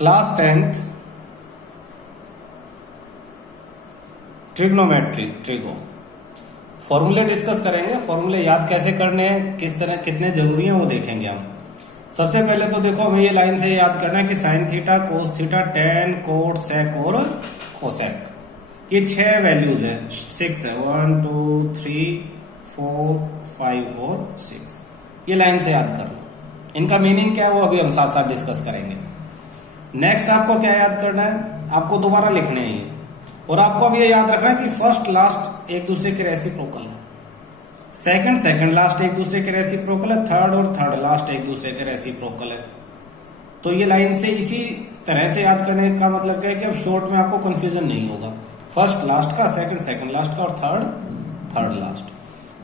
Class 10th trigonometry trigo फॉर्मूले discuss करेंगे। फॉर्मूले याद कैसे करने हैं, किस तरह कितने जरूरी हैं वो देखेंगे हम। सबसे पहले तो देखो हमें ये लाइन से याद करना है कि sine theta, cos theta, tan, cot, sec और कोसेक, ये 6 वैल्यूज है, 6 है, 1 2 3 4 5 और 6। ये लाइन से याद कर लो। इनका मीनिंग क्या है वो अभी हम साथ साथ डिस्कस करेंगे। नेक्स्ट आपको क्या याद करना है, आपको दोबारा लिखने हैं ये, और आपको अब ये याद रखना है कि फर्स्ट लास्ट एक दूसरे के रेसिप्रोकल है, सेकंड लास्ट एक दूसरे के रेसिप्रोकल है, थर्ड और थर्ड लास्ट एक दूसरे के रेसिप्रोकल है। तो ये लाइन से इसी तरह से याद करने का मतलब क्या है कि अब शॉर्ट में आपको कंफ्यूजन नहीं होगा, फर्स्ट लास्ट का, सेकंड लास्ट का और थर्ड लास्ट।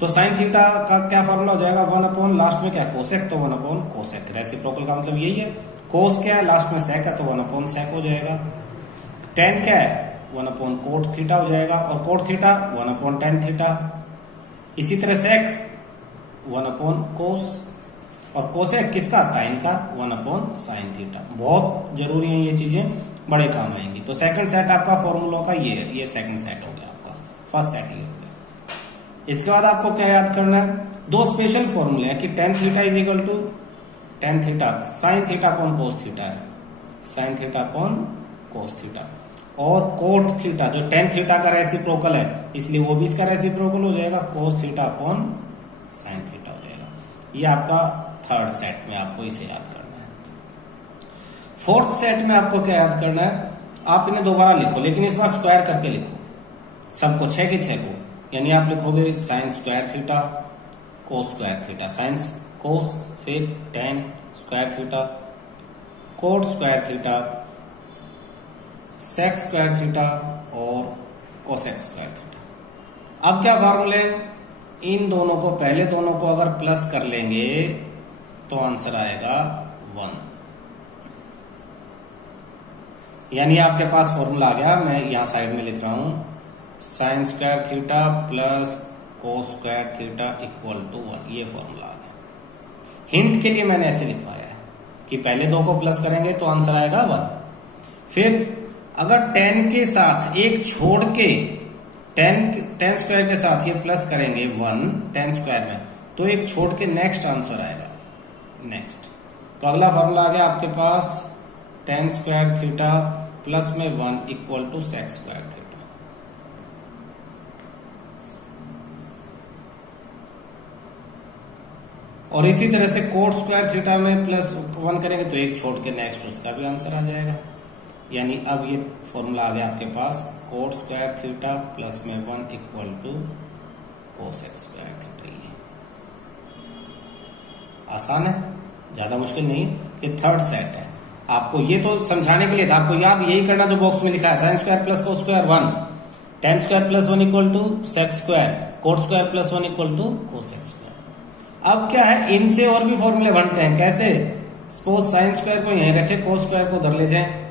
तो साइन थीटा का क्या फॉर्मूला हो जाएगा, 1 अपॉन लास्ट में क्या कोसेक, तो 1 अपॉन कोसेक। रेसिप्रोकल का मतलब यही है। कोस क्या है, लास्ट में सेक है तो 1 अपॉन सेक हो जाएगा। टेन क्या है, 1 अपॉन कोट थीटा हो जाएगा, और cot theta 1 upon tan theta. इसी तरह सेक 1 अपॉन कोस, और कोसेक किसका, साइन का, 1 अपॉन साइन थीटा। बहुत जरूरी है ये चीजें, बड़े काम आएंगी। तो सेकंड सेट आपका फॉर्मूलों का ये है, ये सेकंड सेट हो गया आपका, फर्स्ट सेट ये हो गया। इसके बाद आपको क्या याद करना है, दो स्पेशल फॉर्मूले हैं कि tan theta is equal to tan theta sine theta upon cos theta है, sine theta upon cos theta, और कोट थीटा जो टेन थीटा का रेसिप्रोकल है इसलिए वो भी इसका रेसिप्रोकल हो जाएगा, cos theta upon sine theta हो जाएगा। ये आपका थर्ड सेट में आपको इसे याद करना है। फोर्थ सेट में आपको क्या याद करना है, आप इन्हें दोबारा लिखो लेकिन इस बार स्क्वायर करके लिखो सबको, 6 के 6 को। यानी आप लिखोगे sine square theta, cos square theta, sine cos, फिर tan square theta, cot square theta, sec square theta और कोसेक स्क्वायर थीटा। अब क्या फॉर्मूले, इन दोनों को, पहले दोनों को अगर प्लस कर लेंगे तो आंसर आएगा 1। यानी आपके पास फॉर्मूला आ गया, मैं यहां साइड में लिख रहा हूं, sine square theta plus cos square theta equal to 1। ये फॉर्मूला आ गया। हिंट के लिए मैंने ऐसे लिखवाया है कि पहले दो को प्लस करेंगे तो आंसर आएगा 1। फिर अगर 10 के साथ एक छोड़ के 10 स्क्वायर के साथ ये प्लस करेंगे 1 10 स्क्वायर में, तो एक छोड़ के नेक्स्ट आंसर आएगा नेक्स्ट। तो अगला फॉर्मूला आ गया आपके पास 10 स्क्वायर थीटा प्लस में 1 equal to sec square theta. और इसी तरह से कोट स्क्वायर थीटा में प्लस 1 करेंगे तो एक छोड़ के नेक्स्ट उसका भी आंसर आ जाएगा। यानी अब ये फॉर्मूला आ गया आपके पास, कोट स्क्वायर थीटा प्लस में 1 equal to cosec square theta. ये आसान है, ज्यादा मुश्किल नहीं है। ये थर्ड सेट है। आपको ये तो समझाने के लिए था, आपको याद यही करना जो बॉक्स में लिखा है, sine square plus cos square 1, tan square plus 1 equal to sec square, cot square plus 1 equal to cosec square. अब क्या है, इनसे और भी फॉर्मूले बनते हैं। कैसे, सपोज साइन स्क्वायर को यहीं रखे, कोस स्क्वायर को उधर ले जाए,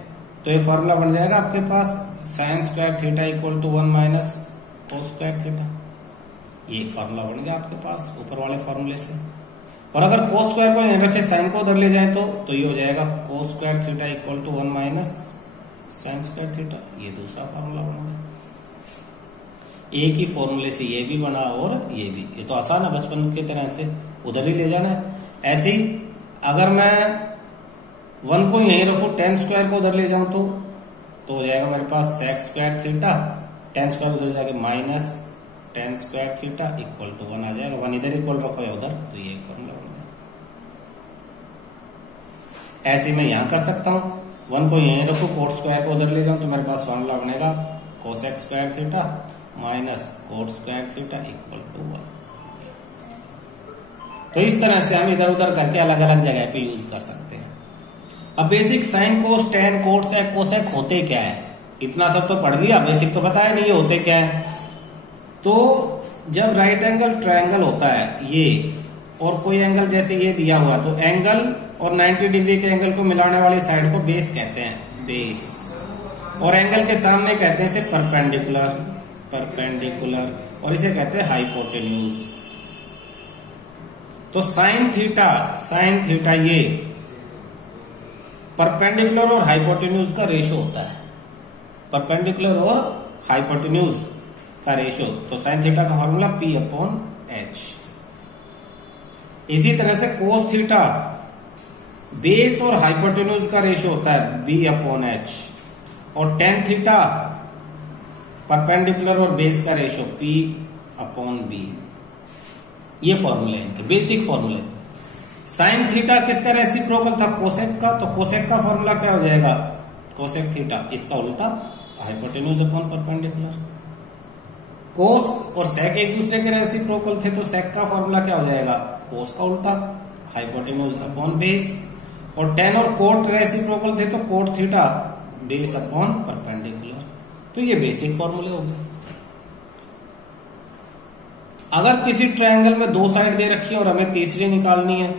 तो ये फॉर्मूला बन जाएगा आपके पास sine square theta equal to 1 minus cos square theta. ये फॉर्मूला बन गया आपके पास ऊपर वाले फॉर्मूले से। और अगर कोस स्क्वायर को यहीं रखे, साइन को उधर ले जाए तो ये हो जाएगा cos square theta equal to 1 minus sine square theta. ये दूसरा फॉर्मूला बन गया। एक ही फॉर्मूले से ये भी बना और ये भी। ये तो आसान है, बचपन की तरह से उधर ही ले जाना है। ऐसे ही अगर मैं 1 को यहीं रखूं, 10 स्क्वायर को उधर ले जाऊं तो हो जाएगा मेरे पास सेक स्क्वायर थीटा, 10 स्क्वायर उधर जाके minus 10 square theta equal to 1 आ जाएगा। 1 इधर इक्वल रखो या उधर, तो ये फॉर्मूला बन गया। ऐसे मैं यहां कर सकता हूं, 1 को यहीं रखूं, कोट स्क्वायर को उधर ले जाऊं तो मेरे पास फॉर्मूला बनेगा cosec square theta minus cot square theta equal to 1। तो इस तरह से हम इधर उधर करके अलग अलग जगह पे यूज कर सकते हैं। अब basic sine cos tan cot sec cosec होते क्या है, इतना सब तो पढ़ लिया, बेसिक तो बताया नहीं ये होते क्या है। तो जब राइट एंगल ट्रायंगल होता है ये, और कोई एंगल जैसे ये दिया हुआ, तो एंगल और 90 डिग्री के एंगल को मिलाने वाली साइड को बेस कहते हैं, बेस। और एंगल के सामने कहते हैं इसे परपेंडिकुलर, और इसे कहते हैं हाइपोटेन्यूज। तो साइन थीटा ये परपेंडिकुलर और हाइपोटेन्यूज का रेशो होता है, परपेंडिकुलर और हाइपोटेन्यूज का रेशो। तो साइन थीटा का फॉर्मूला P/H। इसी तरह से कोस थीटा बेस और हाइपोटेन्यूज का रेशो होता है B/H, और टेन थीटा परपेंडिकुलर और बेस का रेशो P/B। ये फॉर्मूले इनके बेसिक फॉर्मूले। साइन थीटा किसका रेसिप्रोकल था? कोसेक का। तो कोसेक का फॉर्मूला क्या हो जाएगा? कोसेक थीटा, इसका उल्टा हाइपोटेन्यूज अपॉन परपेंडिकुलर। कोस और सेक एक दूसरे के रेसिप्रोकल थे, तो सेक का फॉर्मूला क्या हो जाएगा? कोस का उल्टा हाइपोटेन्यूज अपॉन बेस। और टेन और कोट रेसिप्रोकल थे, तो cot theta base upon perpendicular. तो ये बेसिक फॉर्मूले हो गए। अगर किसी ट्रायंगल में दो साइड दे रखी है और हमें तीसरी निकालनी है,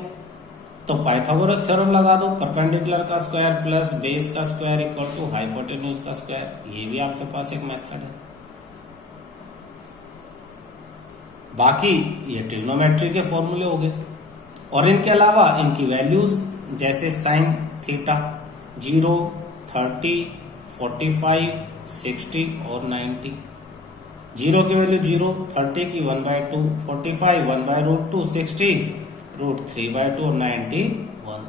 तो पाइथागोरस थ्योरम लगा दो, परपेंडिकुलर का स्क्वायर प्लस बेस का स्क्वायर इक्वल टू हाइपोटेन्यूज का स्क्वायर। ये भी आपके पास एक मेथड है। बाकी ये ट्रिग्नोमेट्री के फॉर्मूले हो गए, और इनके अलावा इनकी वैल्यूज जैसे साइन थीटा 0, 30, 45, 60 और 90। 0 की वैल्यू 0, 30 की 1/2, 45 1/√2, 60 √3/2 और 90 1।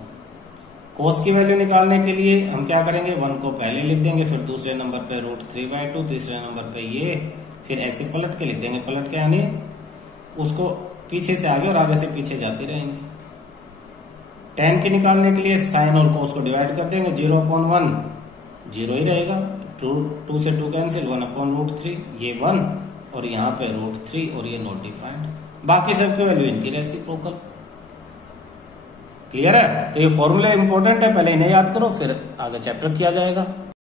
कोस की वैल्यू निकालने के लिए हम क्या करेंगे? 1 को पहले लिख देंगे, फिर दूसरे नंबर पे √3/2, तीसरे नंबर पे ये, फिर ऐसे पलट के लिख देंगे। पलट के यानी उसको पीछे से आगे और आगे से पीछे जाते रहेंगे। टेन की निकालने के लिए साइन और कोस को डिवाइड कर देंगे। 0/1 0 ही रहेगा, 2 से 2 कैंसिल, 1/√3 ये 1, और यहाँ पे √3 और ये नॉट डिफाइंड। बाकी सबकी वैल्यू इनकी रेसिप्रोकल। क्लियर है? तो ये फॉर्मूले इंपॉर्टेंट है, पहले इन्हें याद करो, फिर आगे चैप्टर किया जाएगा।